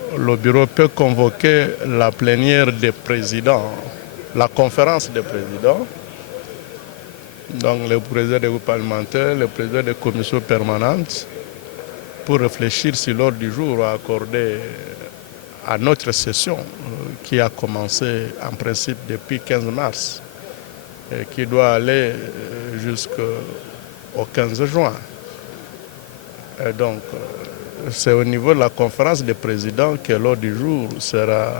Le bureau peut convoquer la plénière des présidents, la conférence des présidents, donc le président des groupes parlementaires, le président des commissions permanentes, pour réfléchir sur l'ordre du jour accordé à notre session qui a commencé en principe depuis 15 mars et qui doit aller jusqu'au 15 juin. Et donc, c'est au niveau de la conférence des présidents que l'ordre du jour sera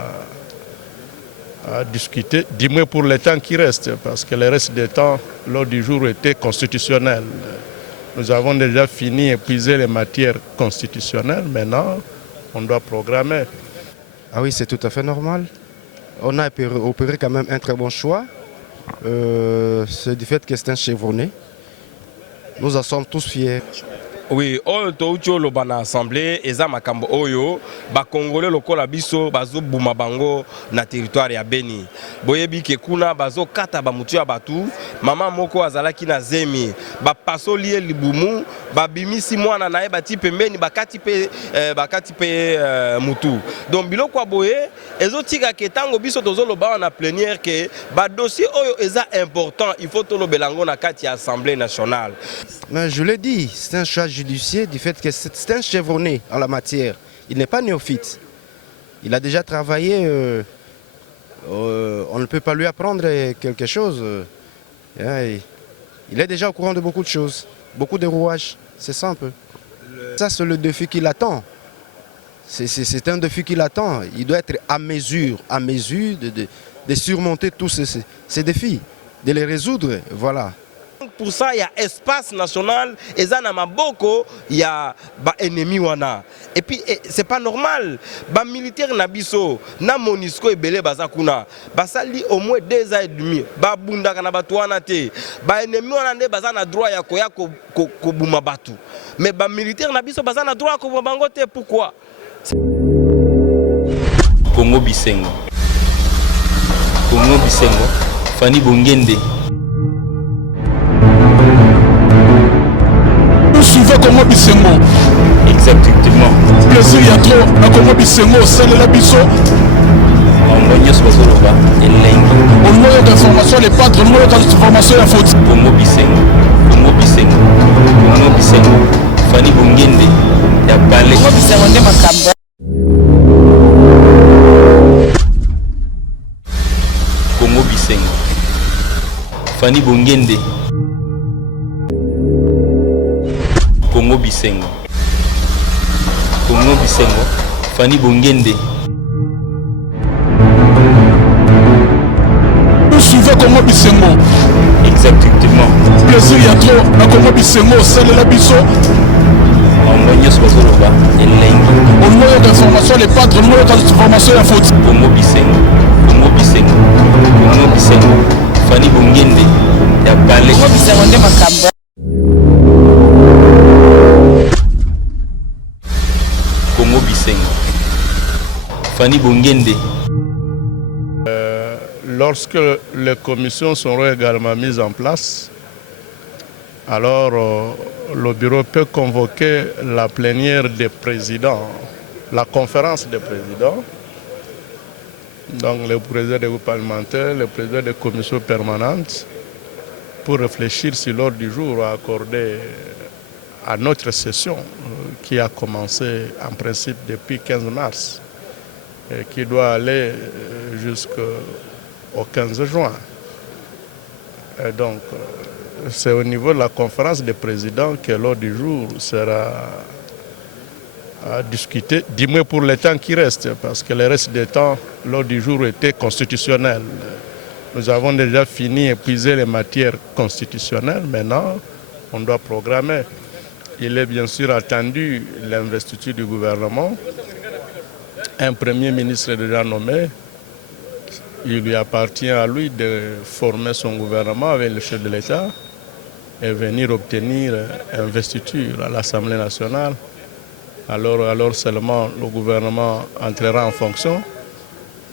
à discuter, du moins pour le temps qui reste, parce que le reste du temps, l'ordre du jour était constitutionnel. Nous avons déjà fini d'épuiser les matières constitutionnelles, maintenant on doit programmer. Ah oui, c'est tout à fait normal. On a opéré quand même un très bon choix. C'est du fait que c'est un chevronné. Nous en sommes tous fiers. Oui, oyo touti oloba na assemblée eza makambo oyo bakongole lokola biso bazobuma bango na territoire ya Beni. Boyebi ke kuna bazokata bamutu ya batu, mama moko azalaki na zemi, bapasoli ye libumu, babimisi mwana na ye bati pembeni bakati pe mutu. Donc biloko ya boye ezotika ke tango biso tozoloba na plénière ke ba dossier oyo eza important, il faut tolobela ngo na kati ya assemblée nationale. Mais je l'ai dit, c'est un choix judiciaire du fait que c'est un chevronné en la matière. Il n'est pas néophyte. Il a déjà travaillé, on ne peut pas lui apprendre quelque chose. Il est déjà au courant de beaucoup de choses, beaucoup de rouages, c'est ça un peu. Ça c'est le défi qui l'attend. C'est un défi qui l'attend. Il doit être à mesure de surmonter tous ces défis, de les résoudre, voilà. Pour ça, il y a espace national et ça n'a maboko, il y a ennemi wana. Et puis c'est pas normal. Ba militaire nabiso, na Monisco et Belé bazakuna. Basali au moins 2 ans et demi. Ba bunda kana batu wana te. Ba ennemi wana ne bazana droit ya koya ko buma batu. Mais ba militaire nabiso bazana droit ko bango te. Pourquoi? Congo Bisengo. Congo Bisengo. Fani Bongende. Suivez Congo Bisengo. Exactement. Plaisir y a trop na Congo Bisengo, c'est le labiso. On Swazoloba et Lengi. On moyen d'information, les patres, on moyen d'information, la faute. Congo Bisengo. Congo Bisengo. Congo Bisengo. Fani Bongende. Ya Balé. Congo Bisengo nde makambo. Congo Bisengo. Fani Bongende. Congo Bisengo. Congo Bisengo. Fani Bongende. Vous suivez Congo Bisengo. Exactement. Plaisir y a trop na Congo Bisengo, c'est le labiso. On Swazoloba et Lengi. On moyen d'information, les patres, on moyen d'information, la faute. Congo Bisengo. Congo Bisengo. Congo Bisengo. Fani Bongende. Ya Balé. Congo Bisengo nde makambo. Congo Bisengo. Fani Bongende. Lorsque les commissions seront également mises en place, alors le bureau peut convoquer la plénière des présidents, la conférence des présidents, donc le président des groupes parlementaires, le président des commissions permanentes, pour réfléchir sur l'ordre du jour accordé à notre session qui a commencé en principe depuis 15 mars et qui doit aller jusqu'au 15 juin. Et donc, c'est au niveau de la conférence des présidents que l'ordre du jour sera à discuter, du moins pour le temps qui reste, parce que le reste du temps, l'ordre du jour était constitutionnel. Nous avons déjà fini d'épuiser les matières constitutionnelles, maintenant on doit programmer. Il est bien sûr attendu l'investiture du gouvernement. Un premier ministre est déjà nommé. Il lui appartient à lui de former son gouvernement avec le chef de l'État et venir obtenir investiture à l'Assemblée nationale. Alors seulement le gouvernement entrera en fonction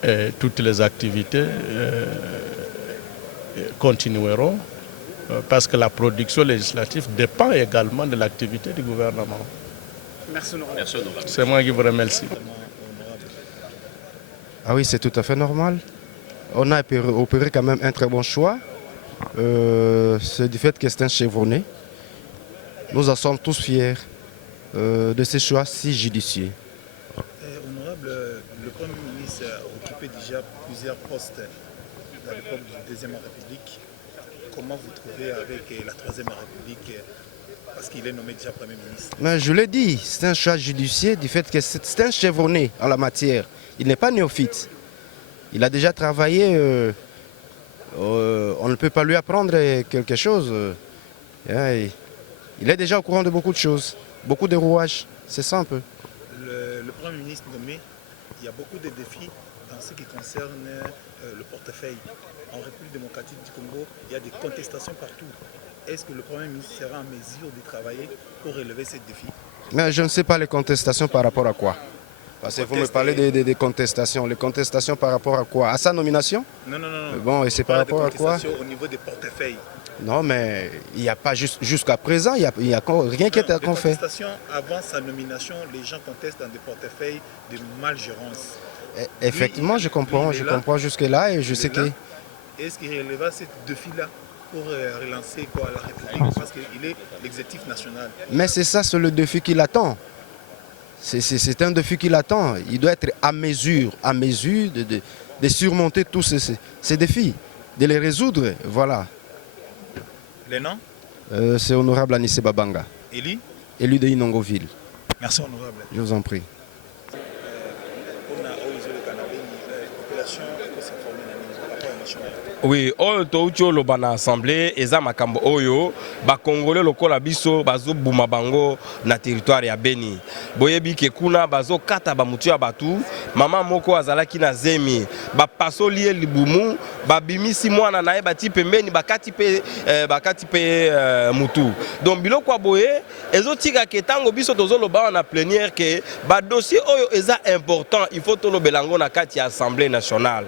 et toutes les activités continueront parce que la production législative dépend également de l'activité du gouvernement. Merci. C'est moi qui vous remercie. Ah oui, c'est tout à fait normal. On a opéré quand même un très bon choix. C'est du fait que c'est un chevronné. Nous en sommes tous fiers de ces choix si judicieux. Honorable, le Premier ministre a occupé déjà plusieurs postes à l'époque de la Deuxième République. Comment vous trouvez avec la Troisième République, parce qu'il est nommé déjà Premier ministre? Mais je l'ai dit, c'est un choix judicieux du fait que c'est un chevronné en la matière. Il n'est pas néophyte. Il a déjà travaillé. On ne peut pas lui apprendre quelque chose. Il est déjà au courant de beaucoup de choses, beaucoup de rouages. C'est ça un peu. Le Premier ministre nommé, il y a beaucoup de défis dans ce qui concerne le portefeuille. En République démocratique du Congo, il y a des contestations partout. Est-ce que le Premier ministre sera en mesure de travailler pour relever ces défis? Mais je ne sais pas les contestations par rapport à quoi. Parce que vous me parlez des contestations. Les contestations par rapport à quoi? À sa nomination? Non. Bon, et c'est par rapport à quoi? Au niveau des portefeuilles. Non, mais il n'y a pas jusqu'à présent, il n'y a rien qui est qu'on fait. Les contestations avant sa nomination, les gens contestent dans des portefeuilles de malgérance. Effectivement, je comprends jusque-là et je sais que... Est-ce qu'il relèvera ce défi-là pour relancer la République? Parce qu'il est l'exécutif national. Mais c'est ça, c'est le défi qui l'attend. C'est un défi qui l'attend. Il doit être à mesure de surmonter tous ces défis, de les résoudre. Voilà. Les noms? C'est honorable Anissé Babanga. Élu de Inongoville. Merci honorable. Je vous en prie. Oui, oyo touti oloba na assemblée eza makambo oyo bakongole lokola biso bazobuma bango na territoire ya Beni. Boyebi ke kuna bazokata bamutu ya batu, mama moko azalaki na zemi, bapasoli ye libumu, babimisi mwana na ye bati pembeni bakati pe mutu. Donc biloko boye ezotika ke tango biso tozoloba na plénière ke ba dossier oyo eza important, il faut tolobelango na kati ya Assemblée nationale.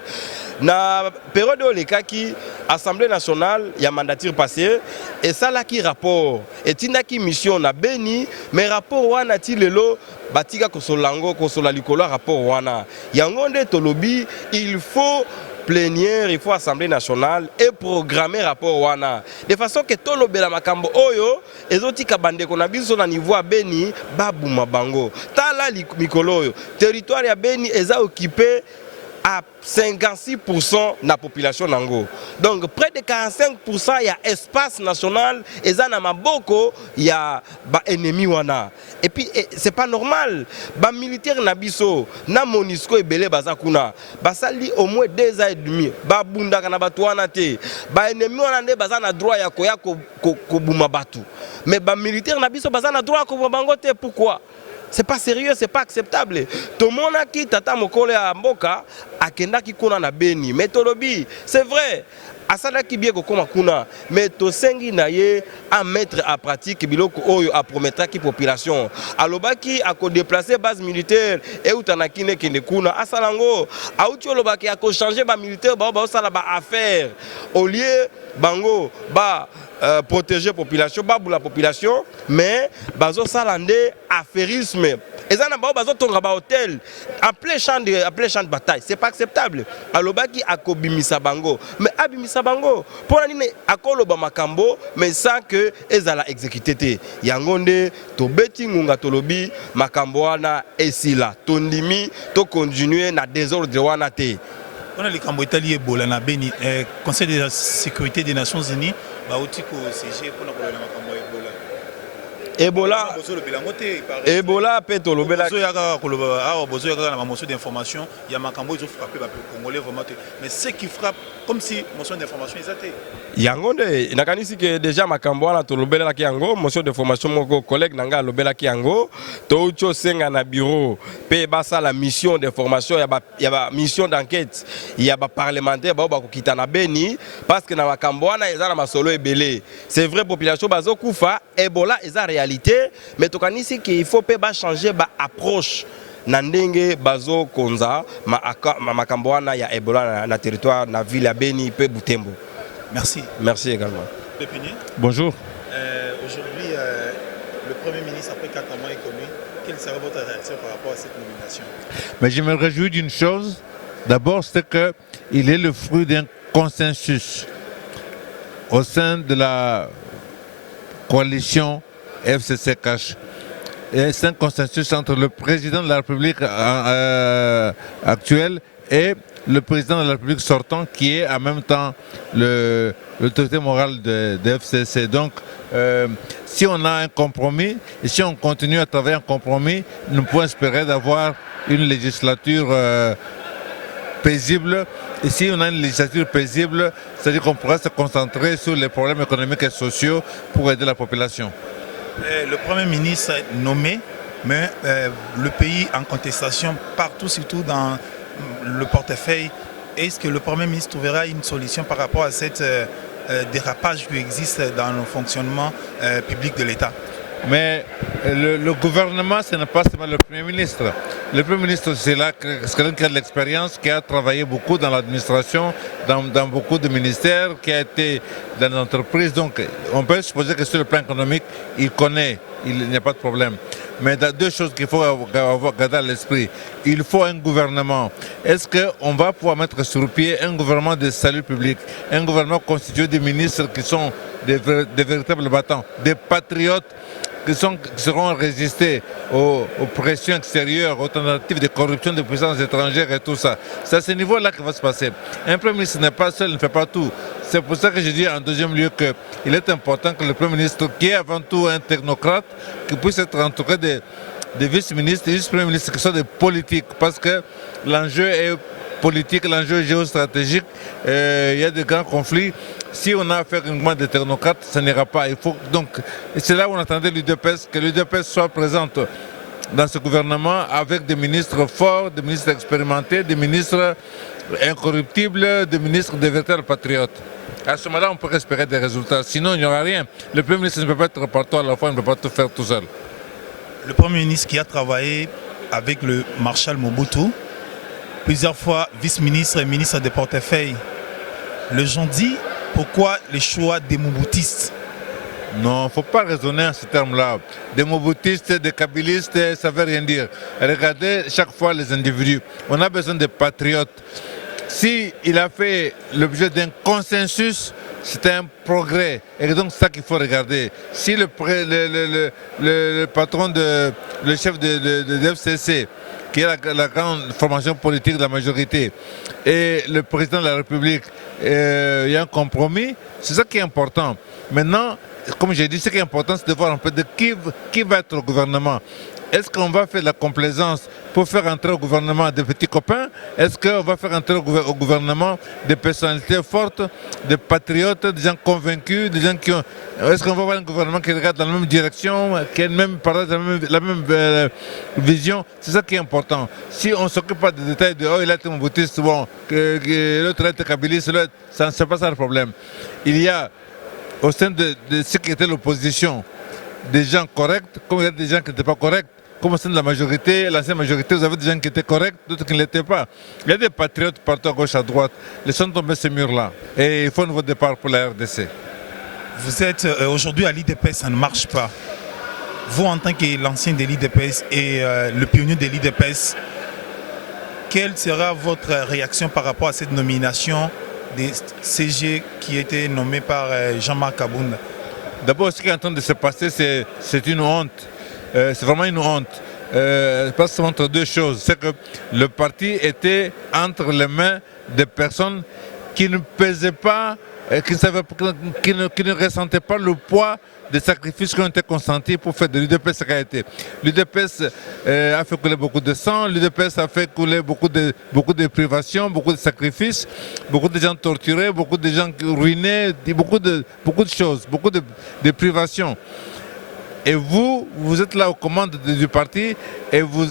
Na période où les qui Assemblée nationale il y a mandature passé et ça là qui rapport et tina qui mission na Beni mais rapport wana ti lelo batika kosolango kosola likolo rapport wana yangonde tolobi il faut plénière, il faut Assemblée nationale et programmer rapport wana de façon que tolobela makambo oyo ezotika bande kona biso na niveau ya Beni babuma bango tala mikolo oyo territoire ya Beni eza occupé à 56% de la population nango. Donc près de 45% il y a espace national et ça na maboko il y a ba ennemi wana. Et puis c'est pas normal. Ba militaire na biso na MONUSCO ebele bazakuna. Basali au moins 2 ans et demi. Ba bunda kana batu wana te. Ba ennemi wana nde bazana droit ya koya ko buma batu. Mais ba militaire na biso bazana droit ko bango te. Pourquoi? C'est pas sérieux, c'est pas acceptable. Tout le monde a qui tata mokole à Mboka, a kenda ki kuna na Beni. Mais tolobi, c'est vrai. Asala ki bien kokoma kuna, mais to sengi na ye à mettre à pratique biloko oyo a promettre ki population. Alobaki a ko déplacer base militaire et utanaki ne kende kuna asalango. A uti olobaki a ko changer ba militaire ba sala ba affaire. Au lieu bango ba protéger la population, la population, mais bazo salande affairisme. Et ça n'a pas bazo tonga ba hôtel en plein champ de bataille. C'est pas acceptable. Alobaki akobimisa bango, mais abimisa bango pour nini akoloba makambo mais sans que ezala exécuté te. Yangonde to beti ngunga tolobi makambo wana esila. Tondimi to continuer na désordre wana te. On a les Cambodgiens Ebola na Beni, Conseil de la sécurité des Nations Unies, bah aussi qu'au CG pour nous Ebola peut tolobela. La motion d'information, il y a Makambo ils ont frappé les Congolais vraiment. Mais ce qui frappe, comme si motion d'information ils étaient. Yangonde, nakanisi que déjà Makambo na tolobela ki yango, motion d'information mon collègue nanga lobela ki yango, to ucho senga na bureau, pe basa la mission d'information, il y a mission d'enquête, il y a parlementaire ba ko kita na Beni parce que na Makambo na ezala masolo ebele. C'est vrai population bazo kufa, Ebola eza réalité, mais tokanisi qu'il faut pas changer ba approche. Nandenge bazo konza makambo wana ya Ebola na territoire na ville ya Beni pe Butembo. Merci. Merci également. Bonjour. Aujourd'hui, le Premier ministre, après 4 mois, est connu. Quelle sera votre réaction par rapport à cette nomination? Mais je me réjouis d'une chose, D'abord, c'est qu'il est le fruit d'un consensus au sein de la coalition FCC-CACH. C'est un consensus entre le président de la République actuelle et le président de la République sortant, qui est en même temps l'autorité morale de FCC. Donc, si on a un compromis, et si on continue à travailler en compromis, nous pouvons espérer d'avoir une législature paisible. Et si on a une législature paisible, c'est-à-dire qu'on pourra se concentrer sur les problèmes économiques et sociaux pour aider la population. Le Premier ministre est nommé, mais le pays en contestation partout, surtout dans le portefeuille. Est-ce que le Premier ministre trouvera une solution par rapport à cette dérapage qui existe dans le fonctionnement public de l'État? Mais le gouvernement, ce n'est pas seulement le Premier ministre. Le Premier ministre, c'est quelqu'un qui a de l'expérience, qui a travaillé beaucoup dans l'administration, dans beaucoup de ministères, qui a été dans l'entreprise. Donc, on peut supposer que sur le plan économique, il connaît, il n'y a pas de problème. Mais il y a deux choses qu'il faut garder à l'esprit. Il faut un gouvernement. Est-ce qu'on va pouvoir mettre sur pied un gouvernement de salut public, un gouvernement constitué de ministres qui sont des véritables battants, des patriotes qui seront résistés aux pressions extérieures, aux tentatives de corruption de puissances étrangères et tout ça. C'est à ce niveau-là que va se passer. Un Premier ministre n'est pas seul, il ne fait pas tout. C'est pour ça que je dis en deuxième lieu qu'il est important que le Premier ministre, qui est avant tout un technocrate, qui puisse être entouré de vice-ministres et vice-premiers ministres qui sont des politiques, parce que l'enjeu est politique, l'enjeu est géostratégique, il y a de grands conflits. Si on a affaire uniquement des technocrates, ça n'ira pas. Il faut donc, c'est là où on attendait l'UDPS, que l'UDPS soit présente dans ce gouvernement avec des ministres forts, des ministres expérimentés, des ministres incorruptibles, des ministres de véritables patriotes. À ce moment-là, on peut espérer des résultats. Sinon, il n'y aura rien. Le Premier ministre ne peut pas être partout à la fois, il ne peut pas tout faire tout seul. Le Premier ministre qui a travaillé avec le maréchal Mobutu, plusieurs fois vice-ministre et ministre des portefeuilles, le gens dit pourquoi les choix des Mobutistes? Non, il ne faut pas raisonner en ces termes-là. Des Mobutistes, des Kabylistes, ça ne veut rien dire. Regardez chaque fois les individus. On a besoin de patriotes. S'il a fait l'objet d'un consensus, c'est un progrès. Et donc c'est ça qu'il faut regarder. Si le patron, le chef de FCC, qui est la grande formation politique de la majorité, et le président de la République, il y a un compromis, c'est ça qui est important. Maintenant, comme j'ai dit, ce qui est important, c'est de voir un peu de qui va être au gouvernement. Est-ce qu'on va faire de la complaisance pour faire entrer au gouvernement des petits copains? Est-ce qu'on va faire entrer au gouvernement des personnalités fortes, des patriotes, des gens convaincus, des gens qui ont... Est-ce qu'on va avoir un gouvernement qui regarde dans la même direction, qui a la même vision? C'est ça qui est important. Si on ne s'occupe pas des détails de « oh, il a été Mobutistes, bon, l'autre a été Kabiliste », ça ne c'est pas ça le problème. Il y a au sein de ce qui était l'opposition des gens corrects, comme il y a des gens qui n'étaient pas corrects. Comme au sein de la majorité, l'ancienne majorité, vous avez des gens qui étaient corrects, d'autres qui ne l'étaient pas. Il y a des patriotes partout à gauche, à droite. Laissons tomber ces murs-là. Et il faut un nouveau départ pour la RDC. Vous êtes aujourd'hui à l'IDPS, ça ne marche pas. Vous, en tant que l'ancien de l'IDPS et le pionnier de l'IDPS, quelle sera votre réaction par rapport à cette nomination des CG qui a été nommé par Jean-Marc Kabounda? D'abord, ce qui est en train de se passer, c'est une honte. C'est vraiment une honte. Parce que ça montre deux choses. C'est que le parti était entre les mains de personnes qui ne pesaient pas, qui ne ressentaient pas le poids des sacrifices qui ont été consentis pour faire de l'UDPS ce qu'a été. L'UDPS a fait couler beaucoup de sang, l'UDPS a fait couler beaucoup de privations, beaucoup de sacrifices, beaucoup de gens torturés, beaucoup de gens ruinés, beaucoup de choses, beaucoup de privations. Et vous êtes là aux commandes du parti et vous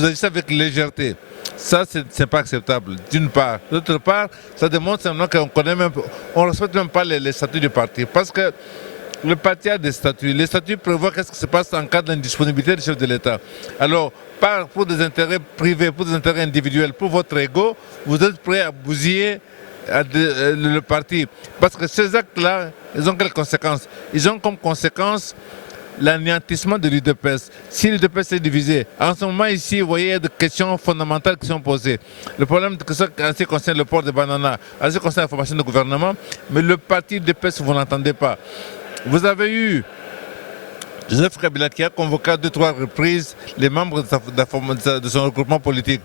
agissez avec légèreté. Ça, ce n'est pas acceptable, d'une part. D'autre part, ça démontre simplement qu'on ne respecte même pas les statuts du parti. Parce que le parti a des statuts. Les statuts prévoient qu'est-ce qui se passe en cas d'indisponibilité du chef de l'État. Alors, pour des intérêts privés, pour des intérêts individuels, pour votre ego, vous êtes prêt à bousiller le parti. Parce que ces actes-là, ils ont quelles conséquences? Ils ont comme conséquence l'anéantissement de l'UDPS. Si l'UDPS est divisé, en ce moment ici, vous voyez, il y a des questions fondamentales qui sont posées. Le problème, en ce qui concerne le port de bananas, en ce qui concerne la formation du gouvernement, mais le parti UDPS, vous n'entendez pas. Vous avez eu Joseph Kabila qui a convoqué à 2-3 reprises les membres de son regroupement politique.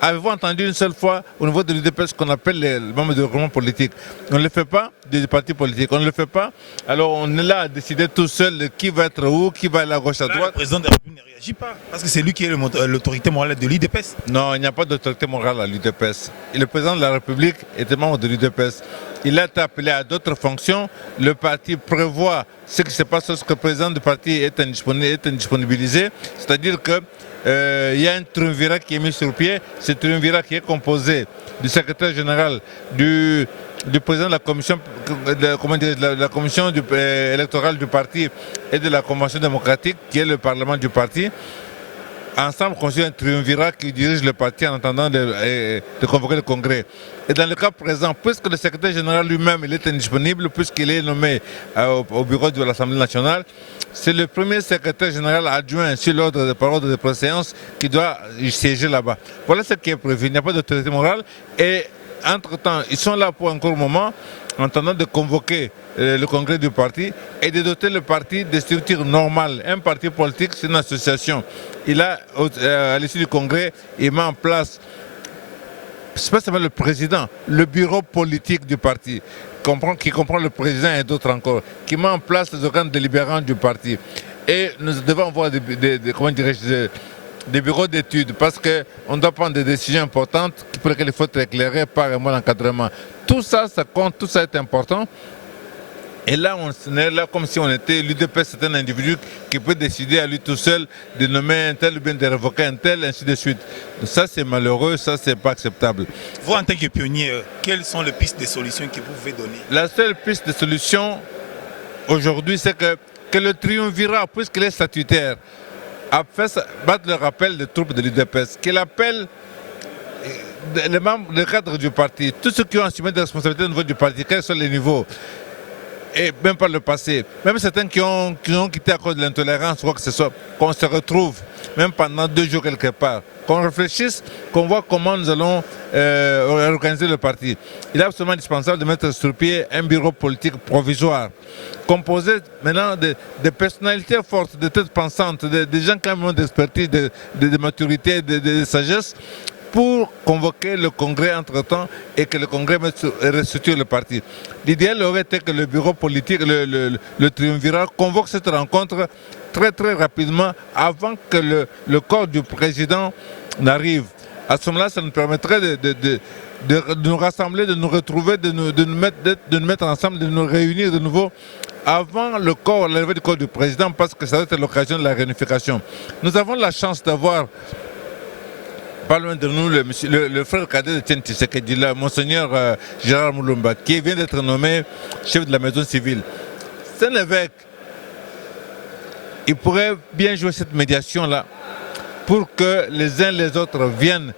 Avez-vous entendu une seule fois au niveau de l'UDPS ce qu'on appelle les membres du regroupement politique? On ne le fait pas des partis politiques, on ne le fait pas. Alors on est là à décider tout seul de qui va être où, qui va aller à gauche, à droite. Le président de la République ne réagit pas parce que c'est lui qui est l'autorité morale de l'UDPS. Non, il n'y a pas d'autorité morale à l'UDPS. Le président de la République était membre de l'UDPS. Il a été appelé à d'autres fonctions. Le parti prévoit ce qui se passe lorsque le président du parti est indisponibilisé. C'est-à-dire qu'il y a un triumvirat qui est mis sur pied. Ce triumvirat qui est composé du secrétaire général, du président de la commission, la commission électorale du parti et de la convention démocratique, qui est le parlement du parti. Ensemble, constitue un triumvirat qui dirige le parti en attendant de convoquer le congrès. Et dans le cas présent, puisque le secrétaire général lui-même est indisponible, puisqu'il est nommé au bureau de l'Assemblée nationale, c'est le premier secrétaire général adjoint sur l'ordre de préséance qui doit siéger là-bas. Voilà ce qui est prévu. Il n'y a pas d'autorité morale. Et entre-temps, ils sont là pour un court moment, en attendant de convoquer le congrès du parti et de doter le parti de structures normales. Un parti politique, c'est une association. Il a, à l'issue du congrès, il met en place, c'est pas seulement le président, le bureau politique du parti, qui comprend le président et d'autres encore, qui met en place les organes délibérants du parti. Et nous devons avoir des bureaux d'études, parce qu'on doit prendre des décisions importantes pour lesquelles il faut être éclairé par un bon encadrement. Tout ça, ça compte, tout ça est important. Et là, on est là comme si on était, l'UDPS, c'est un individu qui peut décider à lui tout seul de nommer un tel ou bien de révoquer un tel, ainsi de suite. Donc ça, c'est malheureux, ça, c'est pas acceptable. Vous, en tant que pionnier, quelles sont les pistes de solutions que vous pouvez donner? La seule piste de solution aujourd'hui, c'est que le triumvirat, puisqu'il est statutaire, a fait battre le rappel des troupes de l'UDPS, qu'il appelle les membres, le cadre du parti, tous ceux qui ont assumé des responsabilités au niveau du parti, quels sont les niveaux, et même par le passé, même certains qui ont quitté à cause de l'intolérance, quoi que ce soit, qu'on se retrouve, même pendant 2 jours quelque part, qu'on réfléchisse, qu'on voit comment nous allons organiser le parti. Il est absolument indispensable de mettre sur pied un bureau politique provisoire, composé maintenant de personnalités fortes, de têtes pensantes, de gens qui ont d'expertise, de maturité, de sagesse, pour convoquer le congrès entre-temps et que le congrès restructure le parti. L'idéal aurait été que le bureau politique, le triumvirat, convoque cette rencontre très très rapidement avant que le corps du président n'arrive. À ce moment-là, ça nous permettrait de nous rassembler, de nous retrouver, de nous mettre ensemble, de nous réunir de nouveau avant l'arrivée du corps du président, parce que ça va être l'occasion de la réunification. Nous avons la chance d'avoir, pas loin de nous, le frère cadet de Tiens Tshisekedi, Monseigneur Gérard Moulumba, qui vient d'être nommé chef de la maison civile. C'est un évêque. Il pourrait bien jouer cette médiation-là pour que les uns les autres viennent.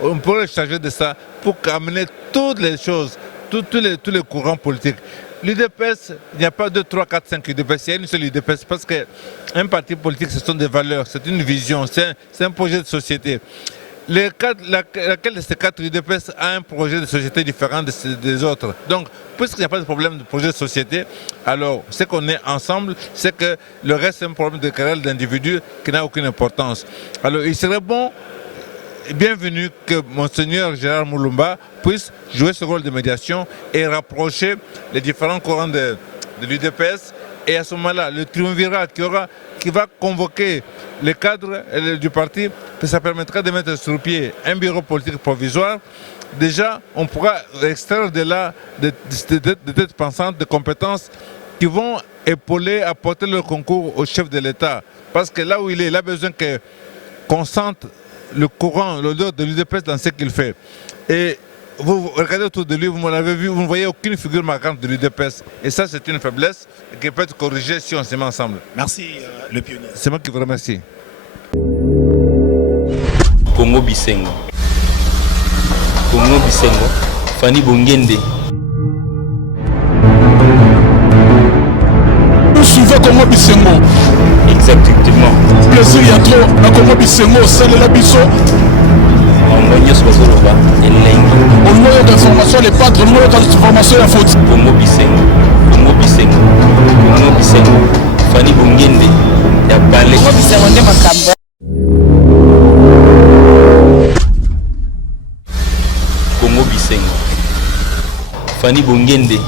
On pourrait charger de ça pour amener toutes les choses, tous les courants politiques. L'UDPS, il n'y a pas 2, 3, 4, 5 UDPS, il y a une seule UDPS, parce qu'un parti politique, ce sont des valeurs, c'est une vision, c'est un projet de société. Laquelle de ces 4 UDPS a un projet de société différent des autres? Donc, puisqu'il n'y a pas de problème de projet de société, alors ce qu'on est ensemble, c'est que le reste, c'est un problème de querelle d'individus qui n'a aucune importance. Alors, il serait bon, bienvenu, que Monseigneur Gérard Moulumba puisse jouer ce rôle de médiation et rapprocher les différents courants de l'UDPS. Et à ce moment-là, le triumvirat qui va convoquer les cadres du parti, ça permettra de mettre sur pied un bureau politique provisoire. Déjà, on pourra extraire de là des têtes pensantes, des compétences qui vont épauler, apporter leur concours au chef de l'État. Parce que là où il est, il a besoin qu'on sente le courant, l'odeur de l'UDPS dans ce qu'il fait. Et vous regardez autour de lui, vous l'avez vu, vous ne voyez aucune figure marquante de l'UDPS. Et ça, c'est une faiblesse qui peut être corrigée si on se met ensemble. Merci, le pionnier. C'est moi qui vous remercie. Congo Bisengo. Congo Bisengo. Fanny Bongende. Suivez Congo Congo Bisengo. Exactement. Plaisir il y a trop na Congo Bisengo, c'est la biso. Mongonyos bazoloba elengi. Au niveau d'information les padres, au niveau d'information la faute. Congo Bisengo. Congo Bisengo. Congo Bisengo. Fani Bongende ya Balé. Congo Bisengo nde makambo. Congo Bisengo. Fani Bongende